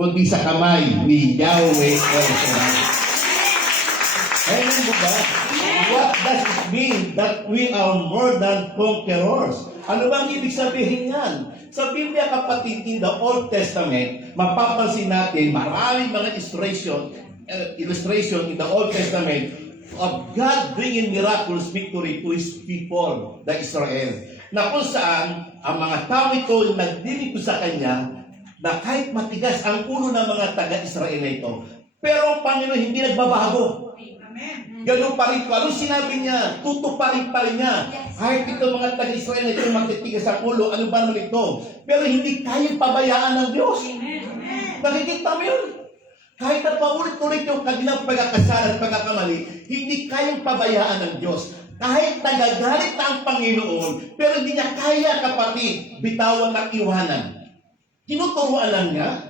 kundi sa kamay ni Yahweh El Shaddai. Amen mo ba? What does it mean that we are more than conquerors? Ano bang ibig sabihin yan? Sa Biblia, kapatid, in the Old Testament, mapapansin natin maraming mga illustration in the Old Testament of God bringing miraculous victory to His people, the Israel. Na kung saan, ang mga tao ito nagdinig sa Kanya, na kahit matigas ang ulo ng mga taga-Israel na ito, pero ang Panginoon hindi nagbabago. Ganun pa rin. Anong sinabi niya? Tutuparin pa rin niya. Kahit ito mga taga-Israel na ito matitigas ang ulo, ano ba naman ito? Pero hindi kayang pabayaan ng Diyos. Nakikita mo yun? Kahit na paulit-ulit yung kanilang pagkakasala at pagkakamali, hindi kayang pabayaan ng Diyos. Kahit nagagalit na ang Panginoon, pero hindi niya kaya, kapatid, bitawan at iwanan. Tinuturuan lang niya,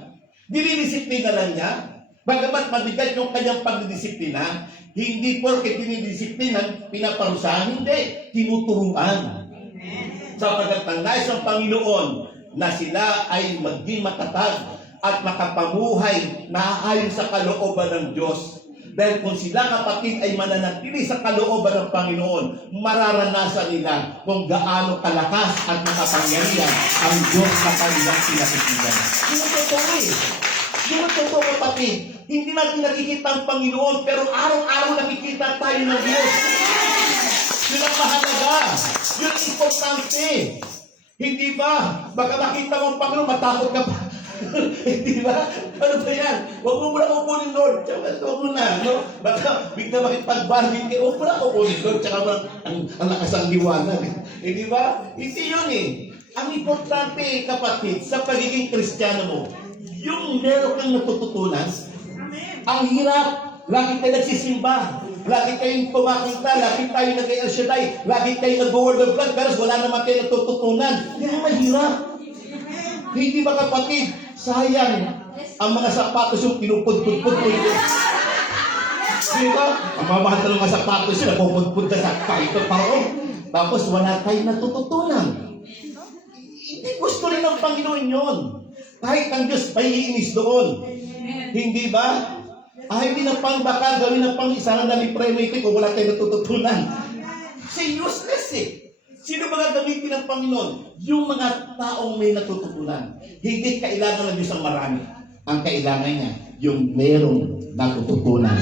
dinidisiplina lang niya, bagamat mabigat yung kanyang pagdidisiplina, hindi porke dinidisiplina, pinaparusahan, hindi, tinuturuan. Sapagkat ang nais ng Panginoon na sila ay maging matatag at makapamuhay na ayon sa kalooban ng Diyos. Dahil kung sila, kapatid, ay mananatili sa kalooban ng Panginoon, mararanasan nila kung gaano kalakas at makapangyarihan ang Diyos sa kanilang pinakikita. Yung totoo eh. Yung totoo, kapatid. Hindi natin nakikita ang Panginoon, pero araw-araw nakikita tayo ng Diyos. Yun ang mahalaga. Yun ang importante. Hindi ba? Baka makita mo ang Panginoon, matakot ka pa. Hindi ba? Ano ba yan? Huwag mo muna kukunin, Lord. Tsaka huwag mo na, no? Baka bigla makipag-bargain kayo. Huwag mo na kukunin, Lord. Tsaka ang lakas ang liwanag. Hindi ba? Hindi yun eh. Ang importante, kapatid, sa pagiging Kristiyano mo, yung meron kang natututunan, ang hirap. Lagi tayo nagsisimba. Lagi tayong kumakanta. Lagi tayo nag-El Shaddai. Lagi tayo nag-Word of God. Pero wala naman tayo natututunan. Hindi mahirap. Hindi ba, kapatid? Sayang ang mga sapatos yung pinupudpud-pud ko. Di ba? Ang mamahal ng mga sapatos yun, napupudpud na sa kahit parang. Tapos wala tayong natututunan. Hindi gusto rin ng Panginoon yun. Kahit ang Diyos may iinis doon. Hindi ba? Hindi na pang baka gawin ng pang-isang na libre mo ito kung wala tayong natututunan. Kasi useless eh. Sino ba gagamitin ng Panginoon? Yung mga taong may natututunan. Hindi kailangan ng Diyos ang marami. Ang kailangan niya, yung merong natututunan.